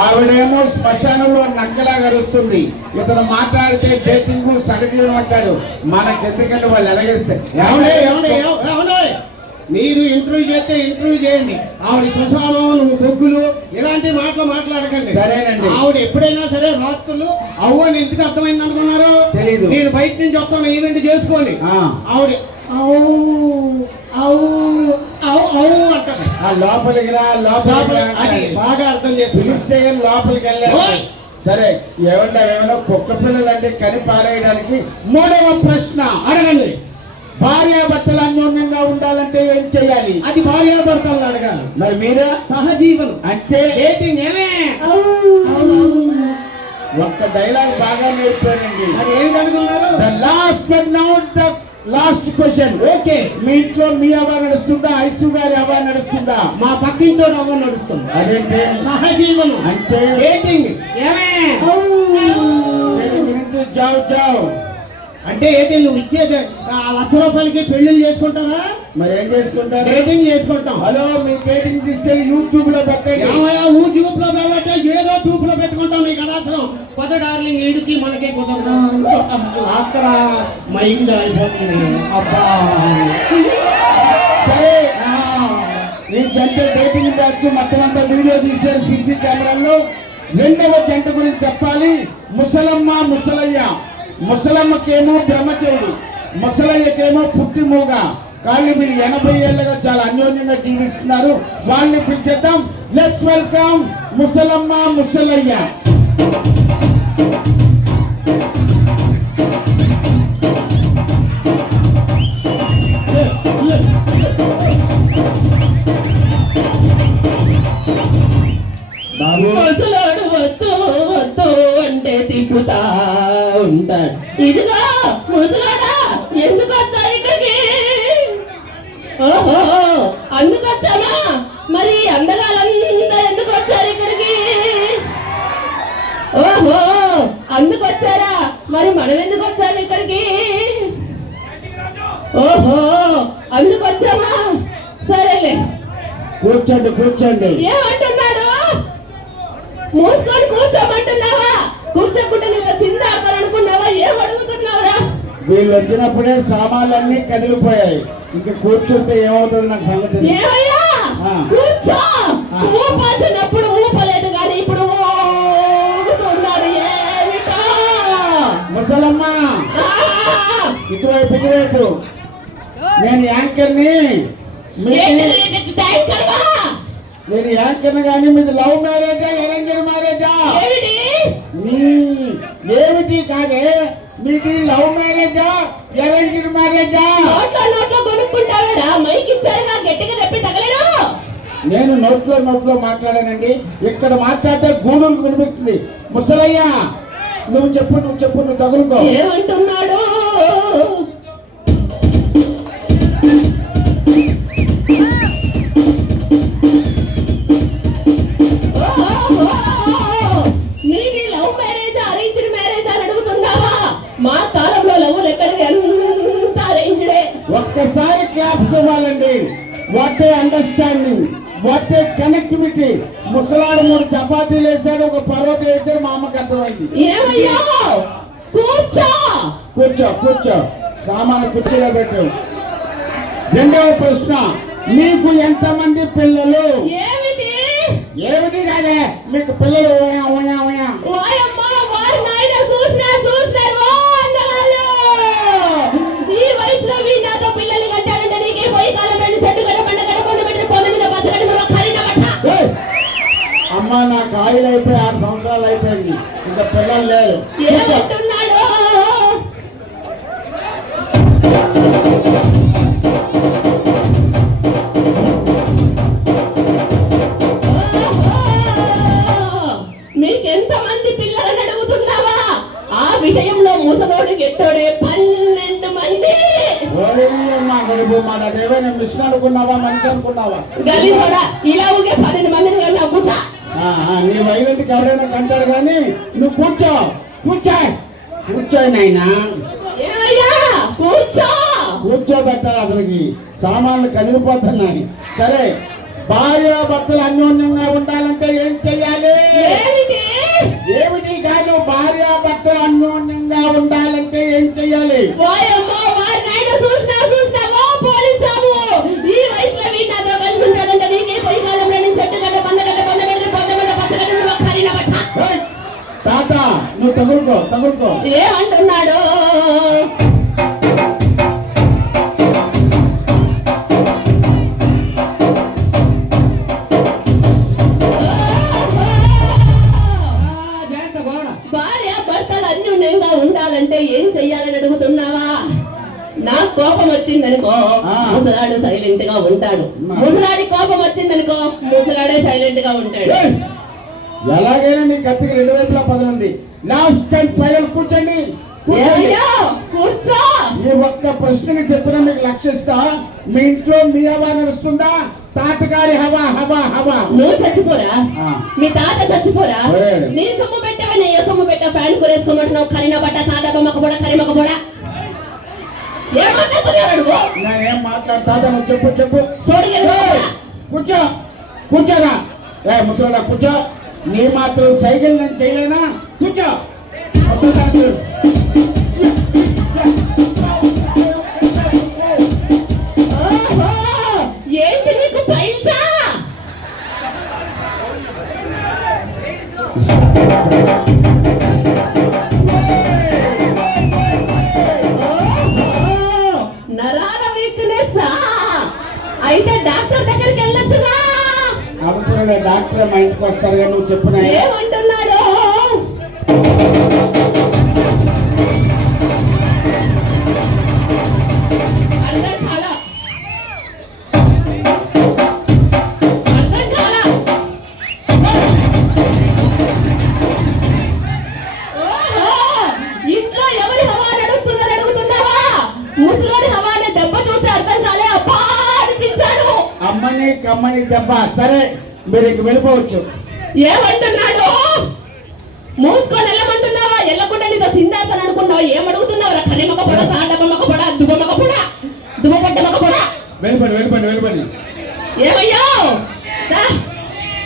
ఆవిడేమో శ్మశానంలో నక్కలా గరుస్తుంది, ఇతను మాట్లాడితే డేటింగ్ సహజీవం అంటాడు. మనకెందుకంటే వాళ్ళు ఎలాగేస్తే మీరు ఇంటర్వ్యూ చేస్తే ఇంటర్వ్యూ చేయండి. ఆవిడ శ్మశానం, నువ్వు బొగ్గులు ఇలాంటి మాటలు మాట్లాడకండి. సరేనండి. ఆవిడ ఎప్పుడైనా సరే రాత్రులు అవ్వ అని ఎందుకు అర్థమైంది అనుకున్నారు? తెలీదు. నేను బయట నుంచి వస్తాను ఈవెంట్ చేసుకొని ఆవిడ అవు అవు అవు అవు అంటారు. లోపలికి రా అది బాగా అర్థం చేసుకుంటే లోపలికి వెళ్ళాలి. సరే ఏమన్నా కుక్క పిల్లలు అంటే కని పారేయడానికి 3వ ప్రశ్న అడగండి. భార్యాభర్తలు అన్యోన్యంగా ఉండాలంటే ఏం చెయ్యాలి? అది భార్యాభర్తలు అడగాలి. మరి మీరే సహజీవనం అంటే డేటింగ్ ఏమే ఒక్క డైలాగ్ బాగా నేర్పారండి. అది ఏం అనుకున్నారు? Last question. ఓకే, మీ ఇంట్లో మీ అవ్వ నడుస్తుందా, ఐసు గారి అవ్వ నడుస్తుందా? మా పక్కింటో అవ్వ నడుస్తుంది. అదేంటి? సహజీవనం అంటే డేటింగ్ ఏమే గురించి జావ్ జావ్ అంటే ఏంటి? నువ్వు ఇచ్చే ₹1,00,000కి పెళ్లిళ్ళు చేసుకుంటారా? మరి ఏం చేసుకుంటారు? డేటింగ్ చేసుకుంటాం. హలో, మీ డేటింగ్ తీసుకెళ్ళి యూట్యూబ్ లో పెట్టండి. యూట్యూబ్ లో పెట్టే ఏదో ట్యూబ్ లో పెట్టుకుంటాం. నీకు అనవసరం. కొత్త డార్లింగ్ ఈడికి మనకి అక్కడ మైండ్ అయిపోతుంది. అబ్బా సరే, ఈ జంట డేటింగ్ బ్యాచ్ మొత్తం అంతా వీడియో తీశారు సీసీ కెమెరాల్లో. 2వ జంట గురించి చెప్పాలి. ముసలమ్మ ముసలయ్య. ముసలమ్మకేమో బ్రహ్మచరుడు, ముసలయ్యకేమో పుట్టి మూగ. కానీ వీళ్ళు 80 ఏళ్ళగా చాలా అన్యోన్యంగా జీవిస్తున్నారు. వాళ్ళని పిలిచేద్దాం. లెట్స్ వెల్కమ్ ముసలమ్మ ముసలయ్య. ముసలాడు వద్దు వద్దు అంటే తిప్పుతా ఉంటాడు. ఇదిగా ముసలాడా, ఎందుకు వచ్చావు ఇక్కడికి? ఓహో, అందుకు వచ్చామా? మరి అందగాలంతా ఎందుకు వచ్చారు ఇక్కడికి? ఓహో, అందుకు వచ్చారా? మరి మనం ఎందుకు వచ్చాము ఇక్కడికి? ఓహో, అందుకు వచ్చామా? సరేలే, కూర్చోండి కూర్చోండి. ఏమంటున్నాడు? మూసుకొని కూర్చోమంటున్నావా? కూర్చోకుండా నీకు చిందాడతాను అనుకున్నావా? ఏం అడుగుతున్నావురా? వీళ్ళు వచ్చినప్పుడే సామాన్లన్నీ కదిలిపోయాయి. ఇంకా కూర్చుంటే ఏమవుతుంది నాకు సంగతి. ఏమయ్యా, కూర్చో. ఊపాల్సినప్పుడు ఊపలేదు కానీ ఇప్పుడు ఊగుతున్నాడు. ఏమిటో? ముసలమ్మ ఇటువైపు ఇటువైపు. నేను యాంకర్ని. నేను యాంకర్ని కానీ మీది లవ్ మ్యారేజా అరేంజ్డ్ మ్యారేజా? ఏమిటి కాదే, మీది లవ్ మ్యారేజా అరేంజ్డ్ మ్యారేజా? నోట్లో కొనుక్కుంటాడా? మైక్ ఇచ్చారు, నా గట్టిగా చెప్పి తగలడు. నేను నోట్లో మాట్లాడానండి. ఇక్కడ మాట్లాడితే గూడూరుకు వినిపిస్తుంది. ముసలయ్య నువ్వు చెప్పు నువ్వు తగులుకో. ఏమంటున్నాడు? మా కాలంలో లవ్వులు ఎక్కడికి? అంత అరేంజ్డే. ఒక్కసారి క్లాప్స్ ఇవ్వాలండి. What a understanding, what a connectivity. ముసలాడు 3 చపాతీలు వేసాడు, ఒక పరోటా వేసాడు. మా అమ్మకి అర్థమైంది. ఏమయ్యా, కూర్చో. సామాను కుర్చీలో పెట్టు. 2వ ప్రశ్న, మీకు ఎంతమంది పిల్లలు? ఏమిటి కాదే, మీకు పిల్లలు? ఈ వయసులో మీ నాతో పిల్లలు కట్టాడంటే నీకే పోయి కాలం వెళ్ళి చెట్టు గడ పండ గడ పొందు పెట్టిన పొందు మీద పచ్చగడ్డి మీద ఖరీద పట్ట. అమ్మ నాకు ఆయిల్ అయిపోయి 6 సంవత్సరాలు అయిపోయింది, ఇంకా పిల్లలు లేరు. ఏమంటున్నాడు? మీకెంతమంది పిల్లలని అడుగుతున్నావా? ఆ విషయంలో ముసలోడు గెట్టోడే 12 మంది. మిషన్ అనుకున్నావా, మనిషి అనుకున్నావా? ఇలా ఊగే 12 మందిని కన్నా కూర్చో. నీ వైలెంట్కి ఎవరైనా కంటారు కానీ నువ్వు కూర్చోయి నాయనా. కూర్చోబెట్టాలి. అతనికి సామాన్లు కదిలిపోతున్నాయి. సరే, భార్యాభర్తలు అన్యోన్యంగా ఉండాలంటే ఏం చెయ్యాలి? తాత నువ్వు తగులుకో ఏమంటున్నాడు? జాగ్రత్త గోడ. భార్య భర్తలు అన్యోన్యంగా ఉండాలంటే ఏం చెయ్యాలని అడుగుతున్నావా? నాకు కోపం వచ్చిందనుకో ముసలాడు సైలెంట్ గా ఉంటాడు. ముసలాడి కోపం వచ్చిందనుకో ముసలాడే సైలెంట్ గా ఉంటాడు. ఏయ్! ఎలాగైనా నీ కత్తికి 2 వైపులా పదనుంది. లాస్ట్ టైం ఫైనల్ కూర్చోండి. ఏమయ్యా? కూర్చో. ఈ ఒక్క ప్రశ్నకి చెప్పిన మీకు లక్షిస్తా. మీ ఇంట్లో మీ హవా నడుస్తుందా? తాతగారి హవా హవా హవా నువ్వు చచ్చిపోరా? ఆ. మీ తాత చచ్చిపోరా? పోయాడు. నీ సొమ్ము పెట్టావా? నీ సొమ్ము పెట్టా ఫ్యాన్ కొనేసుకోమంటున్నావు. కరిన బట్ట తాత బొమ్మక కూడా కరిమక కూడా ఏం మాట్లాడుతున్నాడు? నేనేం మాట్లాడతా నువ్వు చెప్పు చూడగలవా? కూర్చోరా. ముసలా కూర్చో. నీ మాత్రం సైకిల్ నేను చేయలేనా? కూర్చో. ఓహో, ఏంటి నీకు పైసా? ఓహో, నరాల వీక్నెస్. అయితే డాక్టర్ దగ్గరికి వెళ్ళొచ్చుగా. అవసరం డాక్టర్ మా ఇంటికి వస్తారు కానీ నువ్వు చెప్పు నాయనా. ఏమంటున్నాడు? అర్థం కాలా? అర్థం కాలా? ఓహో, ఇంట్లో ఎవరి హవా నడుస్తుందని అడుగుతున్నావా? ముసలోడి హవాని దెబ్బ చూస్తే అర్థం కాలే. అబ్బా అనిపించాడు. అమ్మని కమ్మని దెబ్బ. సరే మీరు ఇంక వెళ్ళిపోవచ్చు. ఏమంటున్నాడు? మూసుకొని వెళ్ళమంటున్నావా? వెళ్ళకుండా నీతో సిందాసని అనుకున్నావా? ఏమడుగుతున్నావు? కరిమక పొడ, తాండమక పొడ, దుబ్బమక పొడ, దుబ్బపడ్డమక పొడ. వెళ్ళిపోండి. ఏమయ్యో?